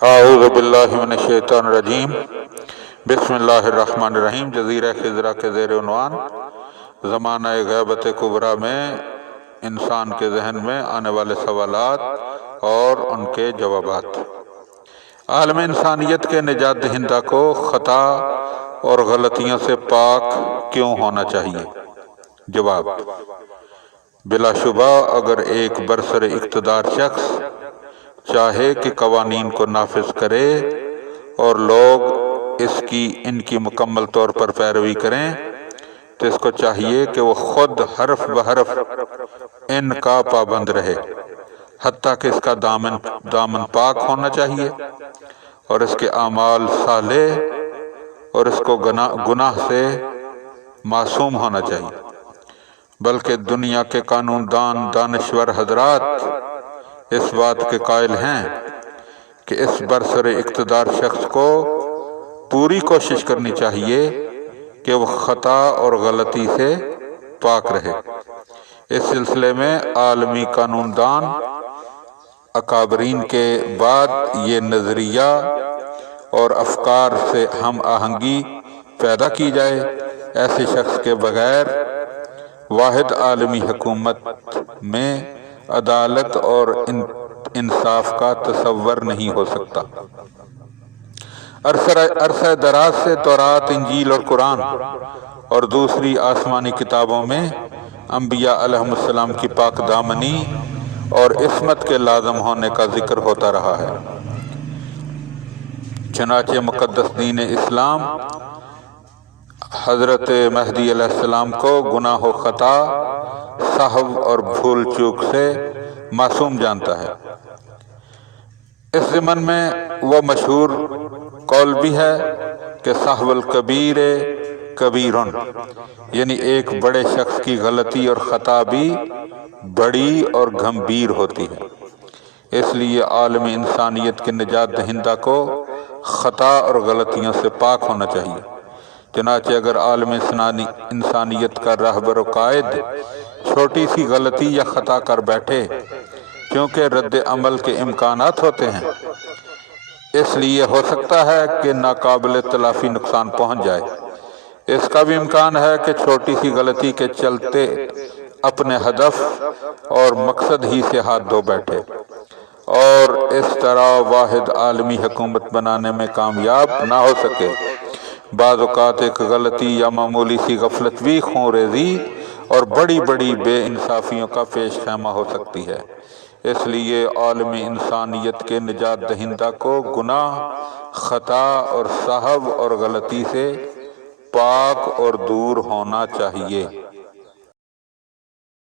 اعوذ باللہ من الشیطان الرجیم بسم اللہ الرحمن الرحیم۔ جزیرہ خضرہ کے زیر عنوان زمانہ غیبت کبریٰ میں انسان کے ذہن میں آنے والے سوالات اور ان کے جوابات۔ عالم انسانیت کے نجات دہندہ کو خطا اور غلطیوں سے پاک کیوں ہونا چاہیے؟ جواب: بلا شبہ اگر ایک برسر اقتدار شخص چاہے کہ قوانین کو نافذ کرے اور لوگ ان کی مکمل طور پر پیروی کریں، تو اس کو چاہیے کہ وہ خود حرف بحرف ان کا پابند رہے، حتیٰ کہ اس کا دامن پاک ہونا چاہیے اور اس کے اعمال صالح اور اس کو گناہ سے معصوم ہونا چاہیے۔ بلکہ دنیا کے قانون دان دانشور حضرات اس بات کے قائل ہیں کہ اس برسر اقتدار شخص کو پوری کوشش کرنی چاہیے کہ وہ خطا اور غلطی سے پاک رہے۔ اس سلسلے میں عالمی قانون دان اکابرین کے بعد یہ نظریہ اور افکار سے ہم آہنگی پیدا کی جائے، ایسے شخص کے بغیر واحد عالمی حکومت میں عدالت اور انصاف کا تصور نہیں ہو سکتا۔ عرصہ دراز سے تورات، انجیل اور قرآن اور دوسری آسمانی کتابوں میں انبیاء علیہم السلام کی پاک دامنی اور عصمت کے لازم ہونے کا ذکر ہوتا رہا ہے۔ چنانچہ مقدس دین اسلام حضرت مہدی علیہ السلام کو گناہ و خطا، سہو اور بھول چوک سے معصوم جانتا ہے۔ اس ضمن میں وہ مشہور قول بھی ہے کہ سہو الکبیر کبیرن، یعنی ایک بڑے شخص کی غلطی اور خطا بھی بڑی اور گھمبیر ہوتی ہے۔ اس لیے عالم انسانیت کے نجات دہندہ کو خطا اور غلطیوں سے پاک ہونا چاہیے۔ چنانچہ اگر عالم انسانیت کا رہبر و قائد چھوٹی سی غلطی یا خطا کر بیٹھے، کیونکہ رد عمل کے امکانات ہوتے ہیں، اس لیے ہو سکتا ہے کہ ناقابل تلافی نقصان پہنچ جائے، اس کا بھی امکان ہے کہ چھوٹی سی غلطی کے چلتے اپنے ہدف اور مقصد ہی سے ہاتھ دھو بیٹھے اور اس طرح واحد عالمی حکومت بنانے میں کامیاب نہ ہو سکے۔ بعض اوقات ایک غلطی یا معمولی سی غفلت بھی خون ریزی اور بڑی بڑی بے انصافیوں کا پیش خیمہ ہو سکتی ہے۔ اس لیے عالم انسانیت کے نجات دہندہ کو گناہ، خطا اور سہو اور غلطی سے پاک اور دور ہونا چاہیے۔